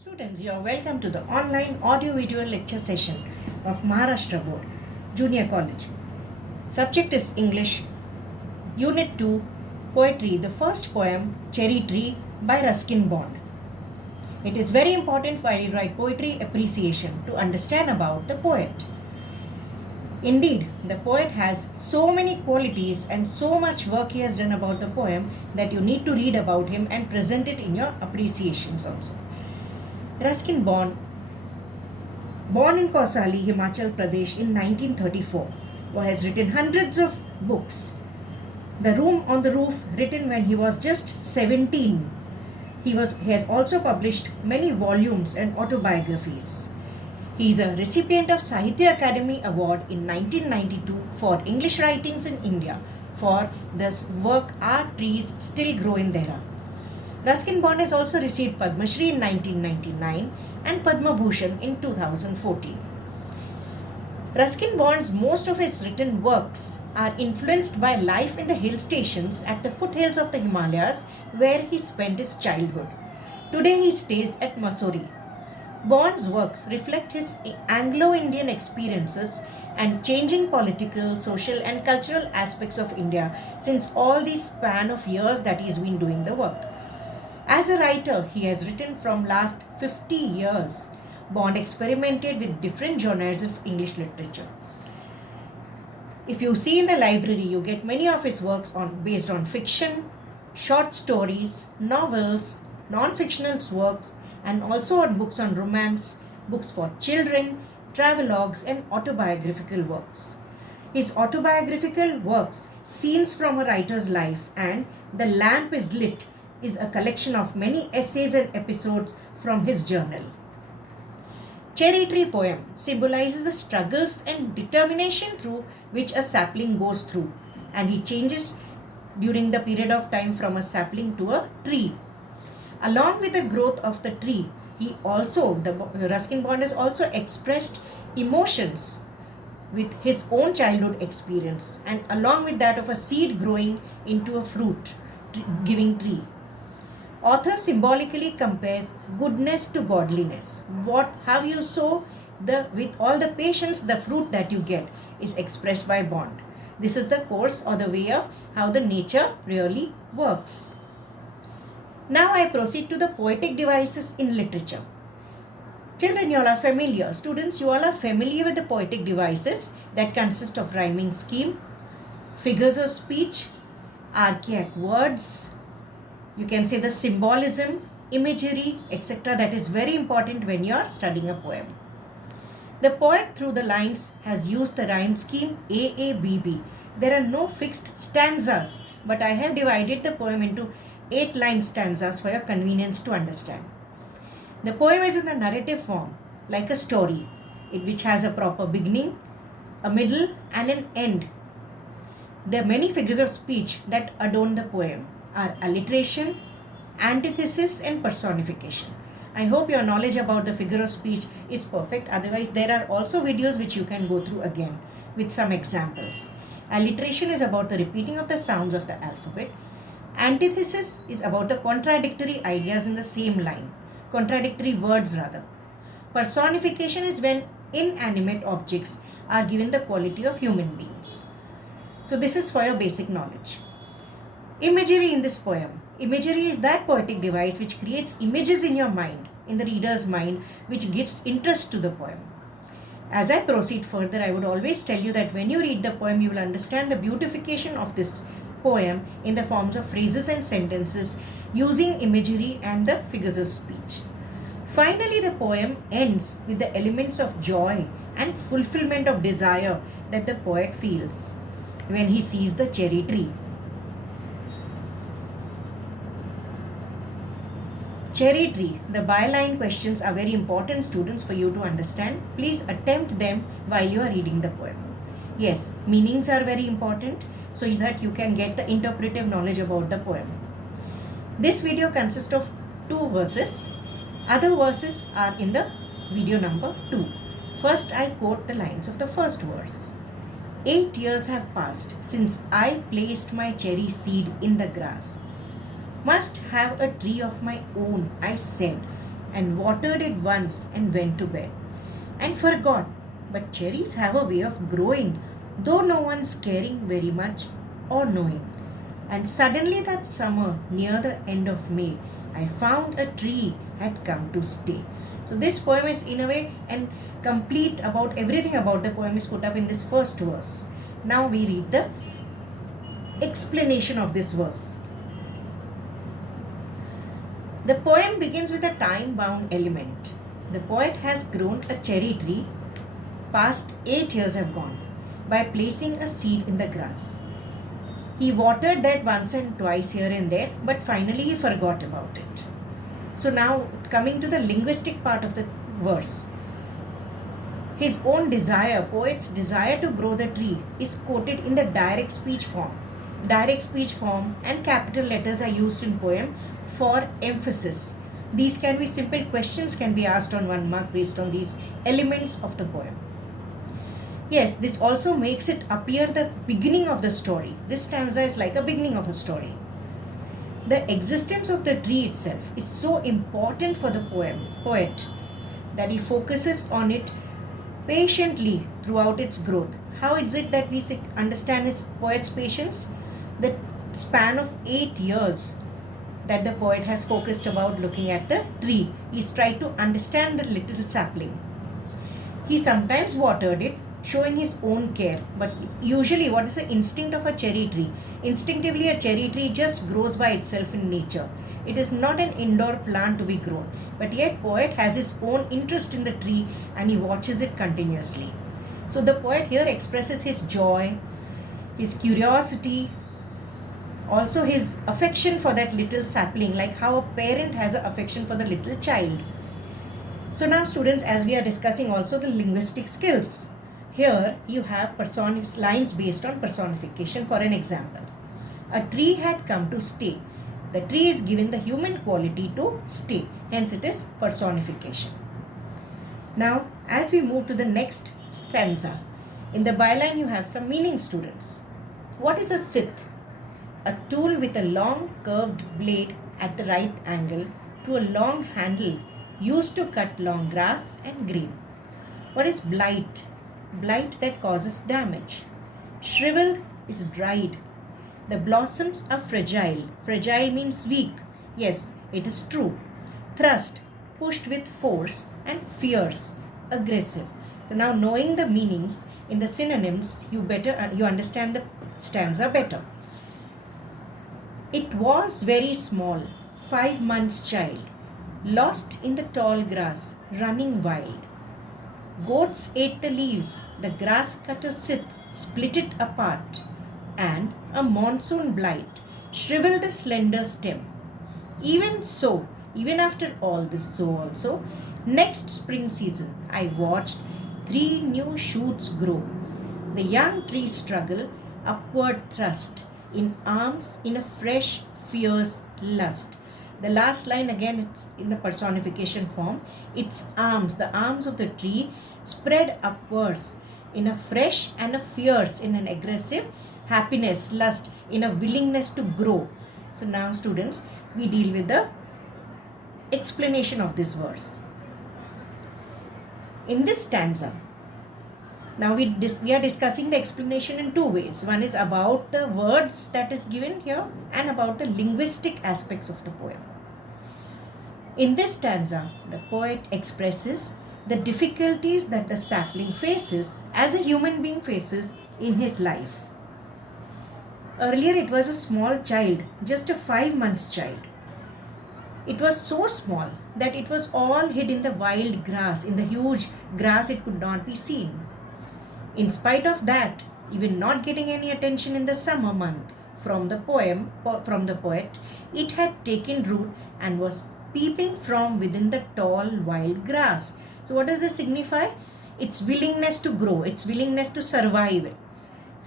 Students, you are welcome to the online audio-video lecture session of Maharashtra Board Junior College. Subject is English, Unit 2, Poetry, the first poem, Cherry Tree by Ruskin Bond. It is very important while you write poetry appreciation to understand about the poet. Indeed, the poet has so many qualities and so much work he has done about the poem that you need to read about him and present it in your appreciations also. Ruskin Bond, born in Kausali, Himachal Pradesh in 1934, who has written hundreds of books. The Room on the Roof, written when he was just 17. He has also published many volumes and autobiographies. He is a recipient of Sahitya Akademi Award in 1992 for English writings in India for this work Our Trees Still Grow in Dehra. Ruskin Bond has also received Padma Shri in 1999 and Padma Bhushan in 2014. Ruskin Bond's most of his written works are influenced by life in the hill stations at the foothills of the Himalayas where he spent his childhood. Today he stays at Mussoorie. Bond's works reflect his Anglo-Indian experiences and changing political, social and cultural aspects of India since all the span of years that he's been doing the work. As a writer, he has written from last 50 years. Bond experimented with different genres of English literature. If you see in the library, you get many of his works based on fiction, short stories, novels, non-fictional works, and also on books on romance, books for children, travelogues, and autobiographical works. His autobiographical works, Scenes from a Writer's Life, and The Lamp is Lit, is a collection of many essays and episodes from his journal. Cherry Tree poem symbolizes the struggles and determination through which a sapling goes through, and he changes during the period of time from a sapling to a tree. Along with the growth of the tree, Ruskin Bond has also expressed emotions with his own childhood experience and along with that of a seed growing into a fruit giving tree. Author symbolically compares goodness to godliness. How you sow with all the patience, the fruit that you get is expressed by Bond. This is the course or the way of how the nature really works. Now I proceed to the poetic devices in literature. Children, you all are familiar. Students, you all are familiar with the poetic devices that consist of rhyming scheme, figures of speech, archaic words, you can say the symbolism, imagery, etc. That is very important when you are studying a poem. The poet through the lines has used the rhyme scheme AABB. There are no fixed stanzas, but I have divided the poem into 8-line stanzas for your convenience to understand. The poem is in the narrative form, like a story, which has a proper beginning, a middle, and an end. There are many figures of speech that adorn the poem are alliteration, antithesis, and personification. I hope your knowledge about the figure of speech is perfect. Otherwise, there are also videos which you can go through again with some examples. Alliteration is about the repeating of the sounds of the alphabet. Antithesis is about the contradictory ideas in the same line, contradictory words rather. Personification is when inanimate objects are given the quality of human beings. So this is for your basic knowledge. Imagery in this poem. Imagery is that poetic device which creates images in your mind, in the reader's mind, which gives interest to the poem. As I proceed further, I would always tell you that when you read the poem, you will understand the beautification of this poem in the forms of phrases and sentences using imagery and the figures of speech. Finally, the poem ends with the elements of joy and fulfillment of desire that the poet feels when he sees the cherry tree. Cherry tree. The byline questions are very important, students, for you to understand. Please attempt them while you are reading the poem. Yes, meanings are very important so that you can get the interpretive knowledge about the poem. This video consists of 2 verses. Other verses are in the video number 2. First, I quote the lines of the first verse. 8 years have passed since I placed my cherry seed in the grass. Must have a tree of my own, I said, and watered it once and went to bed and forgot. But cherries have a way of growing, though no one's caring very much or knowing. And suddenly that summer, near the end of May, I found a tree had come to stay. So this poem is in a way and complete about everything about the poem is put up in this first verse. Now we read the explanation of this verse. The poem begins with a time-bound element. The poet has grown a cherry tree, past 8 years have gone, by placing a seed in the grass. He watered that once and twice here and there, but finally he forgot about it. So now coming to the linguistic part of the verse. His own desire, poet's desire to grow the tree, is quoted in the direct speech form. Direct speech form and capital letters are used in poem for emphasis. These can be simple questions can be asked on 1 mark based on these elements of the poem. Yes, this also makes it appear the beginning of the story. This stanza is like a beginning of a story. The existence of the tree itself is so important for the poet that he focuses on it patiently throughout its growth. How is it that we understand his poet's patience? The span of 8 years that the poet has focused about looking at the tree. He's tried to understand the little sapling. He sometimes watered it, showing his own care. But usually, what is the instinct of a cherry tree? Instinctively, a cherry tree just grows by itself in nature. It is not an indoor plant to be grown. But yet, poet has his own interest in the tree and he watches it continuously. So the poet here expresses his joy, his curiosity, also his affection for that little sapling, like how a parent has an affection for the little child. So now students, as we are discussing also the linguistic skills, here you have lines based on personification. For an example, a tree had come to stay. The tree is given the human quality to stay, hence it is personification. Now as we move to the next stanza, in the byline you have some meaning, students. What is a scythe? A tool with a long curved blade at the right angle to a long handle used to cut long grass and green. What is blight? Blight that causes damage. Shriveled is dried. The blossoms are fragile. Fragile means weak. Yes, it is true. Thrust, pushed with force, and fierce, aggressive. So now knowing the meanings in the synonyms, you understand the stanza better. It was very small, 5 months' child, lost in the tall grass, running wild. Goats ate the leaves, the grass cutter scythe split it apart, and a monsoon blight shriveled the slender stem. Even so, even after all this, so also, next spring season I watched 3 new shoots grow. The young tree struggle, upward thrust, in arms in a fresh, fierce lust. The last line again, it's in the personification form. Its arms, the arms of the tree, spread upwards in a fresh and a fierce, in an aggressive happiness, lust, in a willingness to grow. So now students, we deal with the explanation of this verse. In this stanza, now we are discussing the explanation in 2 ways. One is about the words that is given here and about the linguistic aspects of the poem. In this stanza, the poet expresses the difficulties that the sapling faces as a human being faces in his life. Earlier it was a small child, just a 5 months child. It was so small that it was all hid in the wild grass. In the huge grass it could not be seen. In spite of that, even not getting any attention in the summer month from the poet, it had taken root and was peeping from within the tall wild grass. So what does this signify? Its willingness to grow, its willingness to survive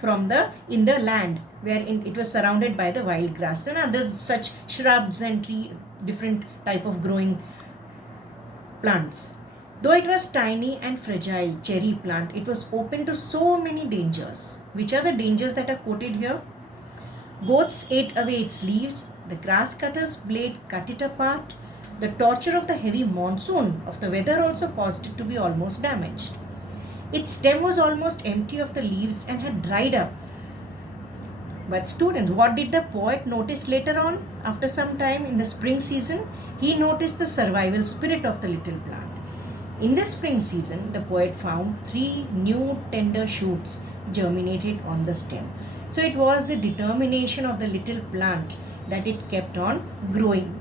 in the land where it was surrounded by the wild grass and other such shrubs and different type of growing plants. Though it was tiny and fragile cherry plant, it was open to so many dangers. Which are the dangers that are quoted here? Goats ate away its leaves, the grass cutter's blade cut it apart, The torture of the heavy monsoon of the weather also caused it to be almost damaged. Its stem was almost empty of the leaves and had dried up. But students, what did the poet notice later on? After some time in the spring season, he noticed the survival spirit of the little plant. In the spring season, the poet found 3 new tender shoots germinated on the stem. So it was the determination of the little plant that it kept on growing.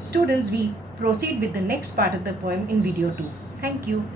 Students, we proceed with the next part of the poem in video 2. Thank you.